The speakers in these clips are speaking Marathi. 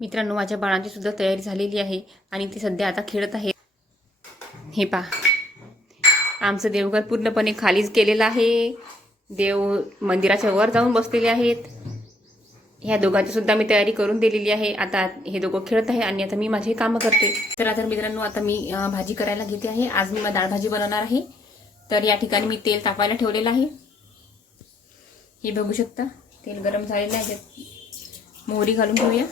मित्रांनो माझ्या बाळांची सुद्धा तयारी झालेली आहे आणि ती सध्या आता खेळत आहे. हे पहा. आमचं देवघर पूर्णपणे खालीच केलेलं आहे. देव मंदिराच्या वर जाऊन बसलेले आहेत. ह्या दोघांची सुद्धा मी तयारी करून दिलेली आहे. आता हे दोघं खेळत आहे आणि आता मी माझे कामं करते. तर आता मित्रांनो आता मी भाजी करायला घेते आहे. आज मी डाळ भाजी बनवणार आहे. तर या ठिकाणी मी तेल तापायला ठेवलेलं आहे. हे बघू शकता. तेल गरम झालेलं आहे. मोहरी घालून घेऊया.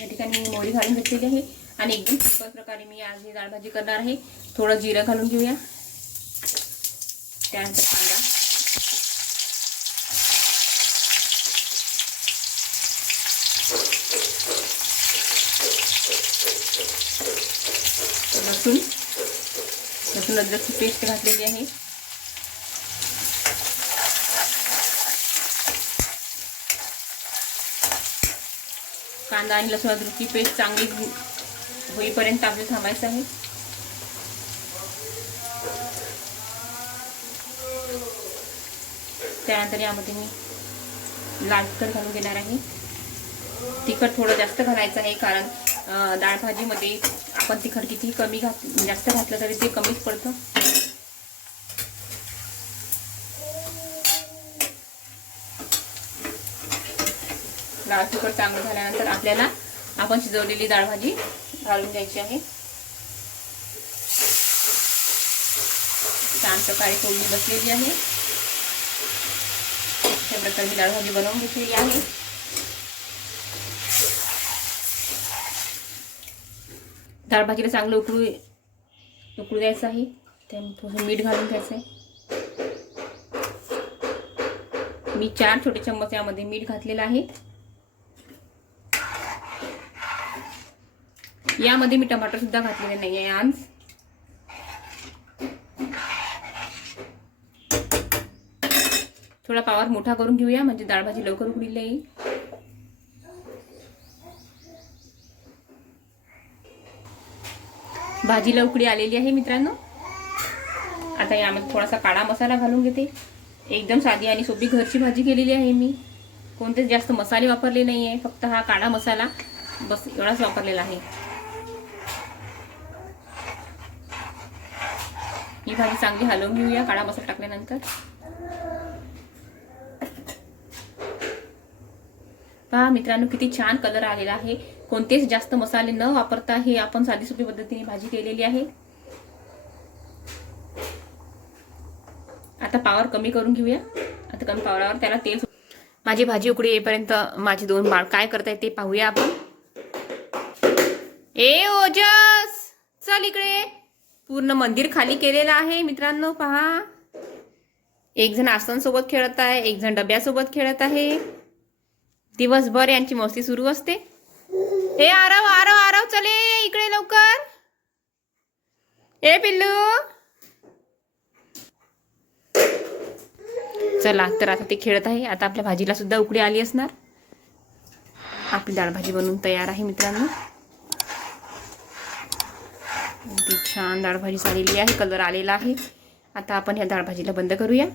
या ठिकाणी मी मोहरी घालून आणि एकदम सिंपल प्रकारे मी आज ही डाळ भाजी करणार आहे. थोडं जिरं कांदा. लसूण. लसूण अद्रकची पेस्ट घातलेली आहे. कांदा आणि लसूण अद्रकची पेस्ट चांगली हो- होईपर्यंत आपल्याला थांबायचं आहे. त्यानंतर यामध्ये मी लाल तिखट घालून घेणार आहे. तिखट थोडं जास्त घालायचं आहे कारण डाळ भाजीमध्ये आपण तिखट किती कमी घात जास्त घातलं तरी ते कमीच पडतं. डाळ तिखट चांगलं झाल्यानंतर आपल्याला आपण शिजवलेली डाळ भाजी घालून द्यायची आहे. छान प्रकारे फोडणी बसलेली आहे. अशा प्रकारे डाळ भाजी बनवून घेतलेली आहे. डाळ भाजीला चांगलं उकळू उकळू द्यायचं आहे. त्यामुळे थोडं मीठ घालून घ्यायचं आहे. मी चार छोटे चम्मच यामध्ये मीठ घातलेलं आहे. यामध्ये मी टमाटर सुद्धा घातलेले नाही आहे आज थोडा पावर मोठा करून घेऊया म्हणजे डाळ भाजी लवकर उकडीला येईल. भाजीला उकडी आलेली आहे मित्रांनो. आता यामध्ये थोडासा काळा मसाला घालून घेते. एकदम साधी आणि सोपी घरची भाजी केलेली आहे मी. कोणतेच जास्त मसाले वापरले नाही आहे फक्त हा काळा मसाला बस एवढाच वापरलेला आहे. ही भाजी चांगली हलवून घेऊया काळा मसाला टाकल्यानंतर. पहा मित्रांनो किती छान कलर आलेला आहे. कोणतेच जास्त मसाले न वापरता हे आपण साधी सोपी पद्धतीने भाजी केलेली आहे. आता पावर कमी करून घेऊया. आता कमी पावरावर त्याला तेल माझी भाजी उकडी येईपर्यंत माझे दोन बाळ काय करतायत ते पाहूया आपण. ए ओजस! चल इकडे. पूर्ण मंदिर खाली केलेलं आहे. मित्रांनो पहा. एक जण आसनसोबत खेळत आहे एक जण डब्यासोबत खेळत आहे. दिवसभर यांची मस्ती सुरू असते. हे आरव आरव आरव चले इकडे लवकर. ए पिल्लू. चला तर आता ते खेळत आहे. आता आपल्या भाजीला सुद्धा उकडी आली असणार. आपली डाळ भाजी बनवून तयार आहे मित्रांनो ती छान डाळभाजी झालेली आहे कलर आलेला आहे. आता आपण ह्या डाळभाजीला बंद करूया.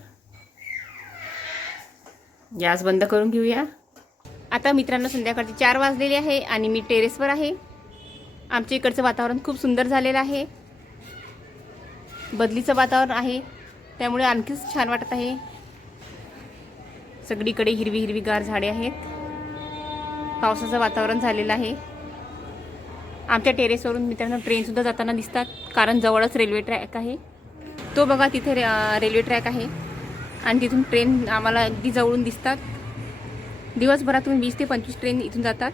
गॅस बंद करून घेऊया. आता मित्रांनो संध्याकाळचे चार वाजलेले आहे आणि मी टेरेसवर आहे. आमच्या इकडचं वातावरण खूप सुंदर झालेलं आहे. बदलीचं वातावरण आहे. त्यामुळे आणखीच छान वाटत आहे. सगळीकडे हिरवी हिरवीगार झाडे आहेत. पावसाचं वातावरण झालेलं आहे. आमच्या टेरेसवरून मित्रांनो ट्रेनसुद्धा जाताना दिसतात. कारण जवळच रेल्वे ट्रॅक आहे. तो बघा तिथे रे- रेल्वे ट्रॅक आहे. आणि तिथून ट्रेन आम्हाला अगदी जवळून दिसतात. दिवसभरातून वीस ते पंचवीस ट्रेन इथून जातात.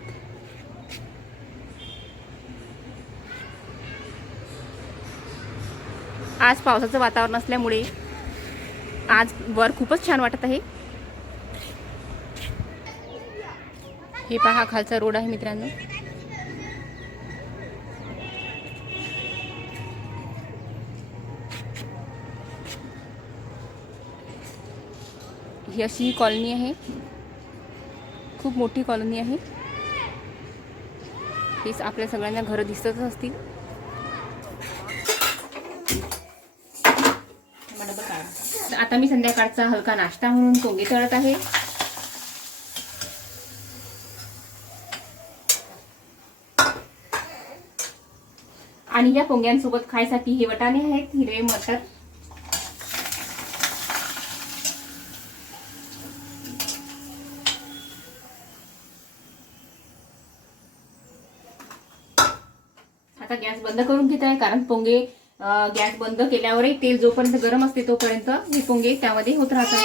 आज पावसाचं वातावरण असल्यामुळे आज वर खूपच छान वाटत आहे. हे पहा खालचा रोड आहे मित्रांनो. ही अशी ही कॉलनी आहे. खूप मोठी कॉलनी आहे. हेच आपल्या सगळ्यांना घरं दिसतच असतील. आता मी संध्याकाळचा हलका नाश्ता म्हणून कोंगे तळत आहे. आणि या पोंग्यांसोबत खायसाठी हे वटाणे आहेत हिरवे मटर आता गॅस बंद करून घेत आहे कारण पोंगे गॅस बंद केल्यावरही तेल जोपर्यंत गरम असते तोपर्यंत हे पोंगे त्यामध्ये होत राहतात.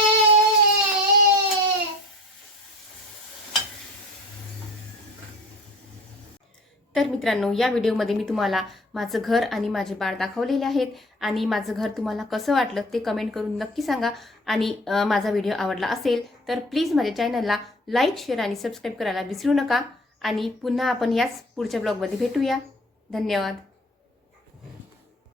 तर मित्रांनो या व्हिडिओमध्ये मी तुम्हाला माझं घर आणि माझे बाळ दाखवलेले आहेत. आणि माझं घर तुम्हाला कसं वाटलं ते कमेंट करून नक्की सांगा. आणि माझा व्हिडिओ आवडला असेल तर प्लीज माझ्या चॅनलला लाईक शेअर आणि सबस्क्राईब करायला विसरू नका. आणि पुन्हा आपण याच पुढच्या ब्लॉगमध्ये भेटूया. धन्यवाद.